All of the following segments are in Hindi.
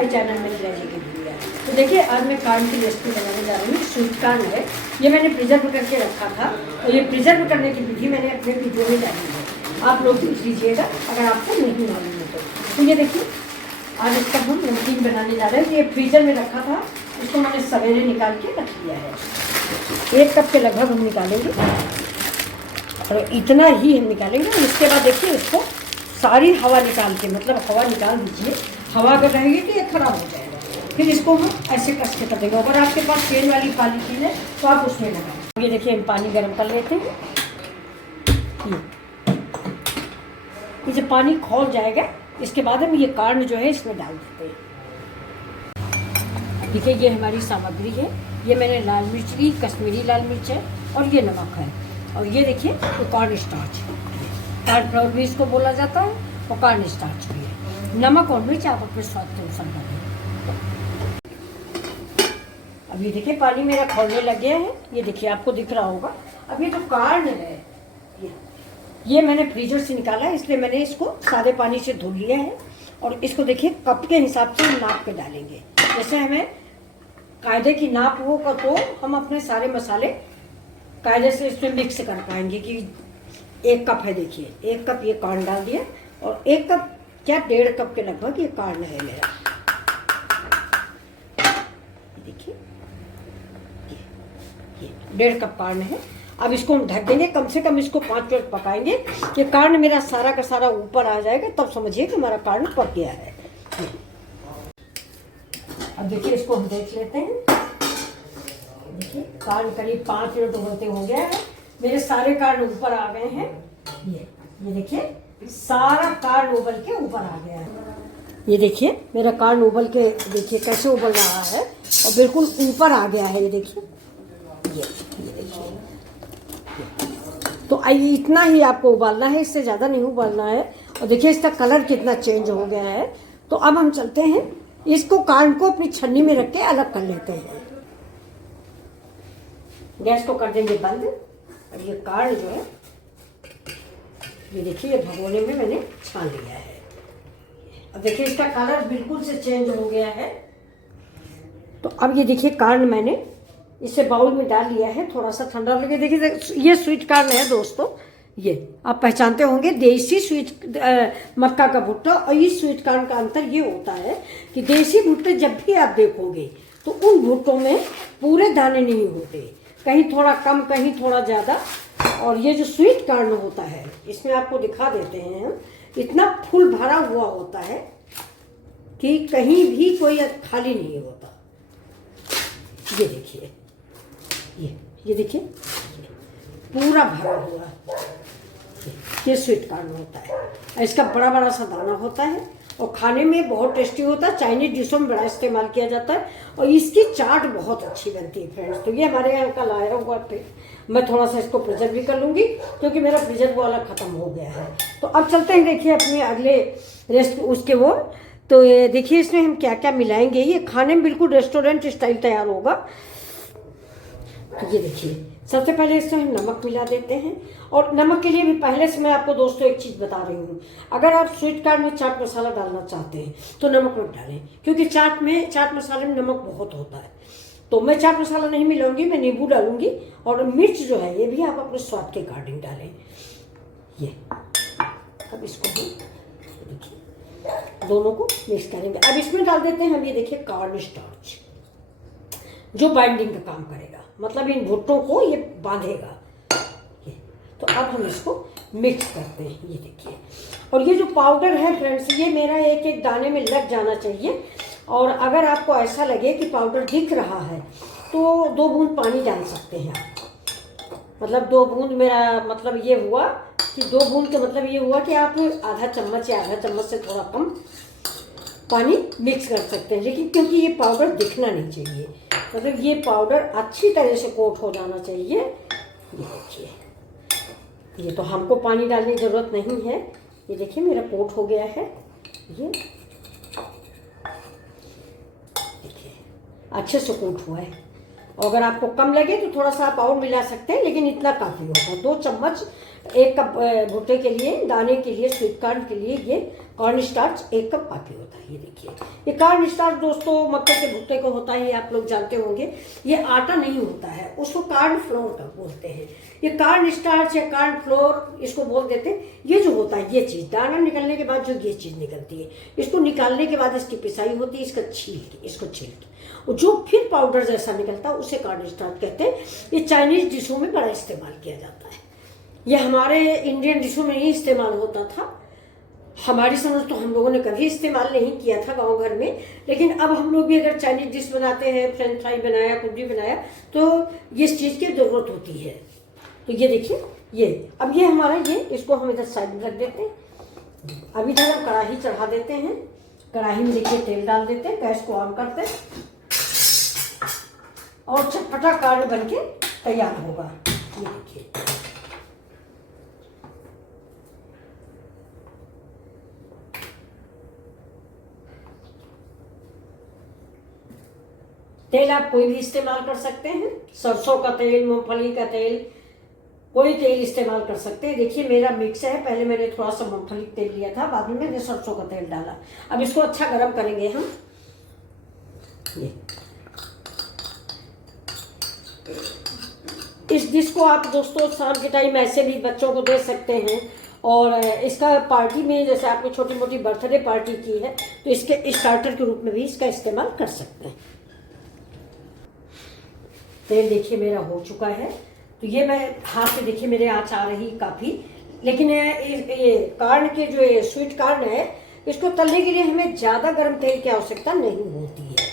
माय चैनल में जी की वीडियो है। तो देखिए आज मैं कार्न की रेसिपी बनाने जा रही हूँ। स्वीट कार्न है, ये मैंने प्रिजर्व करके रखा था और ये प्रिजर्व करने की विधि मैंने अपने वीडियो में डाली है, आप लोग देख लीजिएगा अगर आपको नहीं मालूम है तो। ये देखिए आज इसका हम नमकीन बनाने जा रहे हैं। ये फ्रीजर में रखा था, इसको मैंने सवेरे निकाल के रख दिया है। 1 कप के लगभग हम निकालेंगे और इतना ही हम निकालेंगे। इसके बाद देखिए इसको सारी हवा निकाल के, मतलब हवा निकाल दीजिए। हवा अगर रहेगी तो ये खराब हो जाएगा। फिर इसको हम ऐसे कस के कर देंगे। अगर आपके पास तेल वाली पॉलीथीन है तो आप उसमें लगाएं। ये देखिए हम पानी गर्म कर लेते हैं। ये जब पानी खौल जाएगा इसके बाद हम ये कार्न जो है इसमें डाल देते हैं। देखिए ये हमारी सामग्री है। ये मैंने लाल मिर्च ली, कश्मीरी लाल मिर्च है और ये नमक है। और ये देखिए तो कॉर्न स्टार्च है, कॉर्न फ्लोर भी इसको बोला जाता है और कॉर्न स्टार्च भी है। नमक और मिर्च आप अपने स्वाद के अनुसार डालें। अब ये देखिए पानी मेरा खौलने लग गया है। ये देखिए आपको दिख रहा होगा। अब ये जो कार्न है ये मैंने फ्रीजर से निकाला है, इसलिए मैंने इसको सादे पानी से धुल लिया है। और इसको देखिए कप के हिसाब से नाप के डालेंगे। जैसे हमें कायदे की नाप होगा तो हम अपने सारे मसाले कायदे से इसमें मिक्स कर पाएंगे। कि 1 कप है, देखिए 1 कप ये कार्न डाल दिया और 1 कप क्या 1.5 कप के लगभग ये कार्न है मेरा। देखिए ये 1.5 कप कार्न है। अब इसको हम ढक देंगे, कम से कम इसको 5 मिनट पकाएंगे। ये कार्न मेरा सारा का सारा ऊपर आ जाएगा, तब समझिए कि हमारा कार्न पक गया है। अब देखिए इसको हम देख लेते हैं। देखिए कार्न करीब 5 मिनट उबलते हो गया है। मेरे सारे कार्न ऊपर आ गए हैं। ये देखिए सारा कार्न उबल के ऊपर आ गया है। ये देखिए मेरा कार्न उबल के, देखिए कैसे उबल रहा है और बिल्कुल ऊपर आ गया है। ये देखिए ये देखिए। तो इतना ही आपको उबालना है, इससे ज़्यादा नहीं उबालना है। और देखिए इसका कलर कितना चेंज हो गया है। तो अब हम चलते हैं, इसको कार्न को अपनी छन्नी में रख के अलग कर लेते हैं। गैस को कर देंगे बंद। और ये कार्न जो है ये देखिए ये भगोने में मैंने छान लिया है। अब देखिए इसका कलर बिल्कुल से चेंज हो गया है। तो अब ये देखिए कार्न मैंने इसे बाउल में डाल लिया है, थोड़ा सा ठंडा लगे। देखिए ये स्वीट कार्न है दोस्तों। ये आप पहचानते होंगे देसी स्वीट मक्का का भुट्टा और इस स्वीट कार्न का अंतर ये होता है कि देसी भुट्टे जब भी आप देखोगे तो उन भुट्टों में पूरे दाने नहीं होते, कहीं थोड़ा कम कहीं थोड़ा ज़्यादा। और ये जो स्वीट कार्न होता है इसमें आपको दिखा देते हैं हम, इतना फुल भरा हुआ होता है कि कहीं भी कोई खाली नहीं होता। ये देखिए ये देखिए पूरा भरा हुआ ये स्वीट कार्न होता है। इसका बड़ा बड़ा सा दाना होता है और खाने में बहुत टेस्टी होता है। चाइनीज डिशों में बड़ा इस्तेमाल किया जाता है और इसकी चाट बहुत अच्छी बनती है फ्रेंड्स। तो ये हमारे यहाँ कल आया हुआ फिर मैं थोड़ा सा इसको प्रिजर्व भी कर लूँगी क्योंकि मेरा प्रिजर्व वाला ख़त्म हो गया है। तो अब चलते हैं देखिए अपने अगले रेस्ट उसके वो। तो ये देखिए इसमें हम क्या क्या मिलाएंगे। ये खाने में बिल्कुल रेस्टोरेंट स्टाइल तैयार होगा। तो ये देखिए सबसे पहले इसमें हम नमक मिला देते हैं। और नमक के लिए भी पहले से मैं आपको दोस्तों एक चीज़ बता रही हूँ, अगर आप स्वीट कार्न में चाट मसाला डालना चाहते हैं तो नमक मत डालें, क्योंकि चाट मसाले में नमक बहुत होता है। तो मैं चाट मसाला नहीं मिलाऊंगी, मैं नींबू डालूंगी। और मिर्च जो है ये भी आप अपने स्वाद के अकॉर्डिंग डालें। ये अब इसको हम देखिए दोनों को मिक्स करेंगे। अब इसमें डाल देते हैं हम ये देखिए कॉर्न स्टार्च, जो बाइंडिंग का काम करेगा, मतलब इन भुट्टों को ये बांधेगा। तो अब हम इसको मिक्स करते हैं। ये देखिए और ये जो पाउडर है फ्रेंड्स ये मेरा एक एक दाने में लग जाना चाहिए। और अगर आपको ऐसा लगे कि पाउडर दिख रहा है तो 2 बूंद पानी डाल सकते हैं आप। मतलब 2 बूंद मेरा मतलब ये हुआ कि 2 बूंद का मतलब ये हुआ कि आप आधा चम्मच या आधा चम्मच से थोड़ा कम पानी मिक्स कर सकते हैं। लेकिन क्योंकि ये पाउडर दिखना नहीं चाहिए, मतलब ये पाउडर अच्छी तरह से कोट हो जाना चाहिए। ये देखिए ये तो हमको पानी डालने की ज़रूरत नहीं है। ये देखिए मेरा कोट हो गया है। ये देखिए अच्छे से कोट हुआ है। और अगर आपको कम लगे तो थोड़ा सा आप और मिला सकते हैं, लेकिन इतना काफ़ी होगा। 2 चम्मच 1 कप भुट्टे के लिए, दाने के लिए, स्वीट कॉर्न के लिए ये कॉर्न स्टार्च 1 कप काफ़ी होता है। ये देखिए, ये कॉर्न स्टार्च दोस्तों मक्के के भुट्टे को होता है, ये आप लोग जानते होंगे। ये आटा नहीं होता है, उसको कॉर्न फ्लोर का बोलते हैं। ये कॉर्न स्टार्च या कॉर्न फ्लोर इसको बोल देते हैं। ये जो होता है, ये चीज़ दाना निकलने के बाद जो ये चीज़ निकलती है, इसको निकालने के बाद इसकी पिसाई होती है, इसको छील के और जो फिर पाउडर जैसा निकलता है उसे कॉर्न स्टार्च कहते हैं। ये चाइनीज डिशों में बड़ा इस्तेमाल किया जाता है। ये हमारे इंडियन डिशों में ही इस्तेमाल होता था। हमारी समझ तो हम लोगों ने कभी इस्तेमाल नहीं किया था गांव घर में, लेकिन अब हम लोग भी अगर चाइनीज डिश बनाते हैं, फ्रेंच फ्राई बनाया, कुछ भी बनाया, तो इस चीज़ की ज़रूरत होती है। तो ये देखिए, ये अब ये हमारा इसको हम इधर साइड में रख देते हैं। अब इधर हम कढ़ाई चढ़ा देते हैं। कढ़ाई में देखिए तेल डाल देते हैं, गैस को ऑन करते हैं और चटपटा कॉर्न बन के तैयार होगा। ये देखिए, तेल आप कोई भी इस्तेमाल कर सकते हैं, सरसों का तेल, मूंगफली का तेल, कोई तेल इस्तेमाल कर सकते हैं। देखिए मेरा मिक्स है, पहले मैंने थोड़ा सा मूंगफली तेल लिया था, बाद में मैंने सरसों का तेल डाला। अब इसको अच्छा गर्म करेंगे हम। ये इस डिश को आप दोस्तों शाम के टाइम ऐसे भी बच्चों को दे सकते हैं, और इसका पार्टी में, जैसे आपने छोटी मोटी बर्थडे पार्टी की है, तो इसके स्टार्टर के रूप में भी इसका इस्तेमाल कर सकते हैं। तेल देखिए मेरा हो चुका है, तो ये मैं हाथ से देखिए मेरे आँच आ रही काफ़ी, लेकिन ये कॉर्न के जो ये स्वीट कॉर्न है, इसको तलने के लिए हमें ज़्यादा गर्म तेल की आवश्यकता नहीं होती है।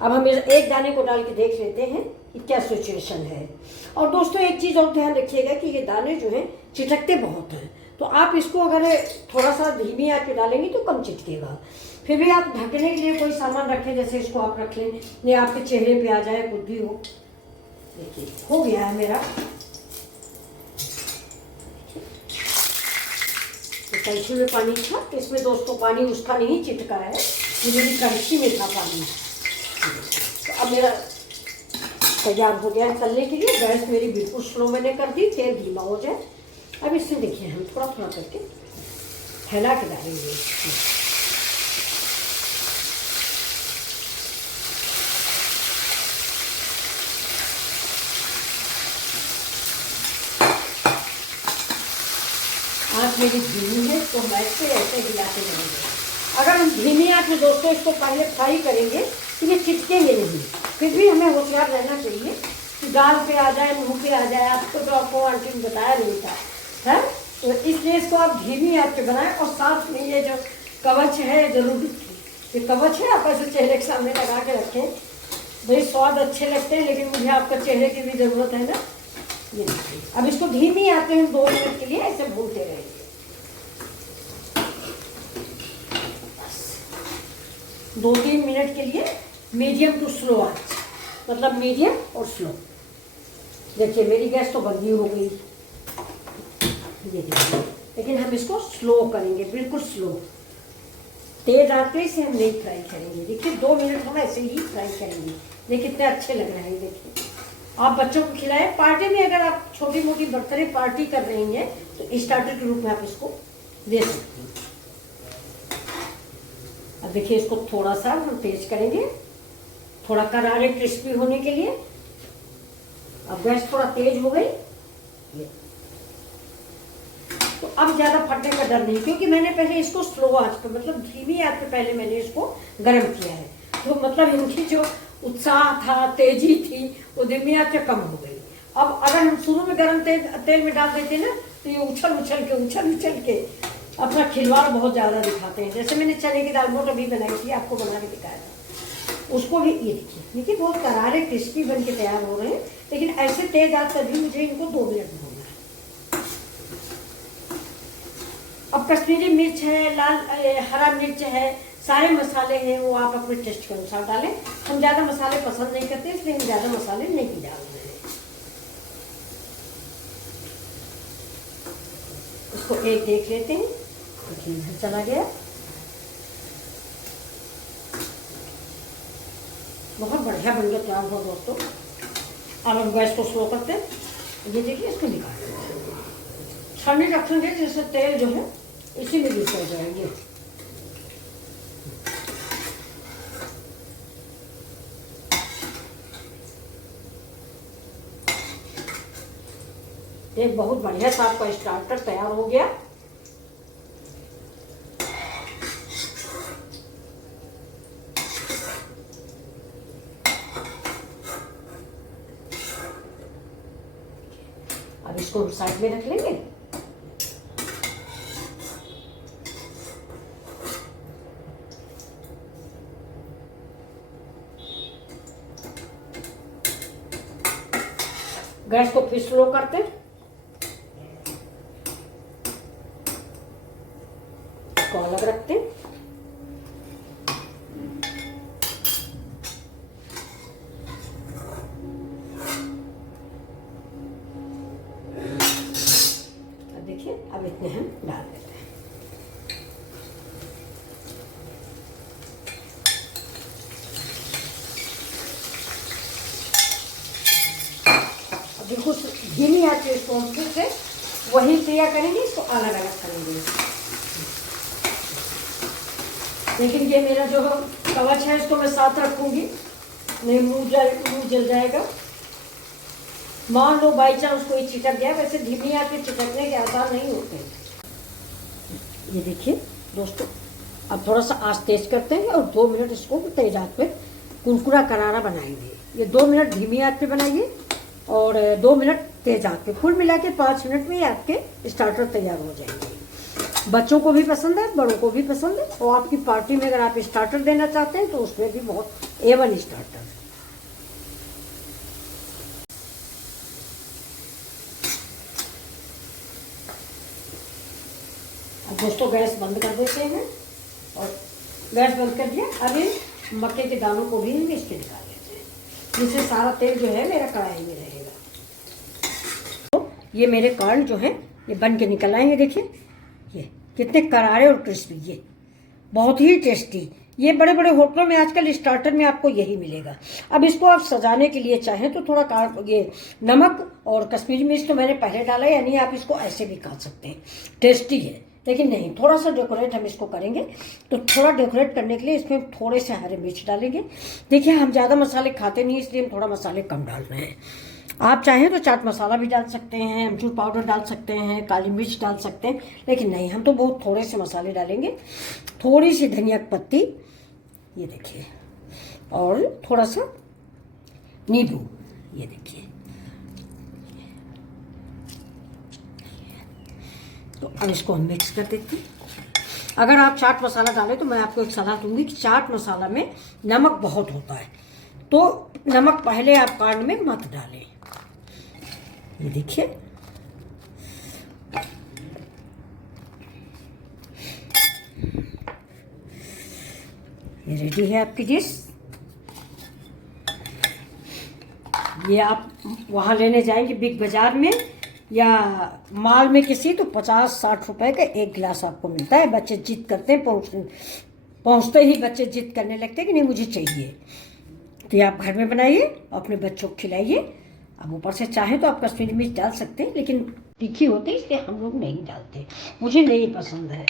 अब हम एक दाने को डाल के देख लेते हैं कि क्या सिचुएशन है। और दोस्तों एक चीज़ और ध्यान रखिएगा कि ये दाने जो हैं चिटकते बहुत हैं, तो आप इसको अगर थोड़ा सा धीमी आंच पे डालेंगे तो कम चिटकेगा। फिर भी आप ढकने के लिए कोई सामान रखें, जैसे इसको आप रख लें, नहीं आपके चेहरे पे आ जाए, कुछ भी हो। देखिए हो गया है मेरा। तो कड़छी में पानी था, इसमें दोस्तों पानी उसका नहीं चिटका है, ये मेरी कड़छी में था पानी। तो अब मेरा तैयार हो गया है तलने के लिए। गैस मेरी बिल्कुल स्लो मैंने कर दी, तेल धीमा हो जाए। अब इससे देखिए हम थोड़ा थोड़ा करके फैला के डालेंगे। आँच मेरी धीमी है, तो हम ऐसे हिलाते रहेंगे। अगर हम धीमी आँच में दोस्तों इसको पहले फ्राई करेंगे तो ये चिपकेंगे नहीं। फिर भी हमें होशियार रहना चाहिए कि दाल पे आ जाए, मुँह पे आ जाए। आपको आंटी ने बताया नहीं था, है? तो इसलिए इसको आप धीमी आँच पे बनाएं। और साथ में ये जो कवच है जरूरी, ये कवच है आप ऐसे चेहरे के सामने लगा के रखें। भाई स्वाद अच्छे लगते हैं, लेकिन मुझे आपका चेहरे की भी ज़रूरत है ना। ये देखिए, अब इसको धीमी आँच में हम 2 मिनट के लिए ऐसे भूनते रहेंगे। 2-3 मिनट के लिए मीडियम टू स्लो आंच, मतलब मीडियम और स्लो। देखिए मेरी गैस तो बंद ही हो गई, ये देखिए। लेकिन हम इसको स्लो करेंगे, बिल्कुल स्लो। तेज आंच पे इसे हम नहीं फ्राई करेंगे। देखिए 2 मिनट हम ऐसे ही फ्राई करेंगे। देखिए कितने अच्छे लग रहे हैं। देखिए आप बच्चों को खिलाएं। पार्टी में अगर आप छोटी मोटी बर्थडे पार्टी कर रही हैं तो स्टार्टर के रूप में आप इसको दे सकते हैं। अब देखिए इसको थोड़ा सा हम तेज करेंगे, थोड़ा करारे क्रिस्पी होने के लिए। अब गैस थोड़ा तेज हो गई, तो अब ज्यादा फटने का डर नहीं, क्योंकि मैंने पहले इसको स्लो आंच पे, मतलब धीमी आंच पे पहले मैंने इसको गर्म किया है। तो मतलब इनकी जो उत्साह था, तेजी थी, वो धीमी आंच पे कम हो गई। अब अगर हम शुरू में गर्म तेल में डाल देते ना, तो ये उछल के अपना खिलवाड़ बहुत ज़्यादा दिखाते हैं। जैसे मैंने चने की दाल मोट अभी बनाई थी, आपको बना के दिखाया था, उसको भी ये देखिए बहुत करारे क्रिस्पी बन के तैयार हो रहे हैं। लेकिन ऐसे तेज आंच पर भी मुझे इनको 2 मिनट भूनना है। अब कश्मीरी मिर्च है, लाल हरा मिर्च है, सारे मसाले हैं, वो आप अपने टेस्ट के अनुसार डालें। हम ज़्यादा मसाले पसंद नहीं करते, इसलिए हम ज़्यादा मसाले नहीं डाल रहे हैं। इसको एक देख लेते हैं। देखिए चला गया, बहुत बढ़िया बन गया तैयार हुआ दोस्तों। अब हम गैस को स्लो करते हैं। ये देखिए इसको निकाल छानी रखेंगे जिससे तेल जो है इसी में मिक्स हो जाएंगे। एक बहुत बढ़िया सा आपका स्टार्टर तैयार हो गया। अब इसको हम साइड में रख लेंगे। गैस को फिर स्लो करते हैं, इसको अलग रखते हैं। देखिए अब इतने हम डाल देते हैं। बिल्कुल धीमी आंच पे इसको हम फिर से वही क्रिया करेंगे, इसको अलग अलग करेंगे। लेकिन ये मेरा जो कवच है इसको मैं साथ रखूंगी, नहीं मुंह जल जाएगा। मान लो बाई चांस कोई चिटक गया, वैसे धीमी आंच पे चिटकने के आसार नहीं होते। ये देखिए दोस्तों, अब थोड़ा सा आंच तेज करते हैं और 2 मिनट इसको तेज आंच पे कुरकुरा करारा बनाएंगे। ये 2 मिनट धीमी आंच पे बनाइए और 2 मिनट तेज आंच पे। कुल मिला के 5 मिनट में आपके स्टार्टर तैयार हो जाएंगे। बच्चों को भी पसंद है, बड़ों को भी पसंद है, और आपकी पार्टी में अगर आप स्टार्टर देना चाहते हैं तो उसमें भी बहुत A1 स्टार्टर है। अब दोस्तों गैस बंद कर देते हैं और गैस बंद कर दिया। अभी मक्के के दानों को भी हम इसके निकाल लेते हैं, जिससे सारा तेल जो है मेरा कढ़ाई में रहेगा। तो ये मेरे कॉर्न जो है ये बन के निकल आएंगे। देखिए ये कितने करारे और क्रिस्पी, ये बहुत ही टेस्टी। ये बड़े बड़े होटलों में आजकल स्टार्टर में आपको यही मिलेगा। अब इसको आप सजाने के लिए चाहें तो थोड़ा ये नमक और कश्मीरी मिर्च तो मैंने पहले डाला है, यानी आप इसको ऐसे भी खा सकते हैं, टेस्टी है। लेकिन नहीं, थोड़ा सा डेकोरेट हम इसको करेंगे, तो थोड़ा डेकोरेट करने के लिए इसमें थोड़े से हरे मिर्च डालेंगे। देखिए हम ज़्यादा मसाले खाते नहीं, इसलिए हम थोड़ा मसाले कम डाल रहे हैं। आप चाहें तो चाट मसाला भी डाल सकते हैं, अमचूर पाउडर डाल सकते हैं, काली मिर्च डाल सकते हैं, लेकिन नहीं, हम तो बहुत थोड़े से मसाले डालेंगे। थोड़ी सी धनिया की पत्ती, ये देखिए, और थोड़ा सा नींबू, ये देखिए। तो अब इसको हम मिक्स कर देते हैं। अगर आप चाट मसाला डालें तो मैं आपको एक सलाह दूंगी कि चाट मसाला में नमक बहुत होता है, तो नमक पहले आप कॉर्न में मत डालें। ये देखिए, ये रेडी है आपकी डिश। ये आप वहाँ लेने जाएंगे बिग बाजार में या मॉल में किसी, तो 50-60 रुपए का एक गिलास आपको मिलता है। बच्चे जिद करते हैं, पहुँचते ही बच्चे जिद करने लगते हैं कि नहीं मुझे चाहिए। तो ये आप घर में बनाइए, अपने बच्चों को खिलाइए। अब ऊपर से चाहें तो आप कश्मीरी मिर्च डाल सकते हैं, लेकिन तीखी होती है इसलिए हम लोग नहीं डालते, मुझे नहीं पसंद है।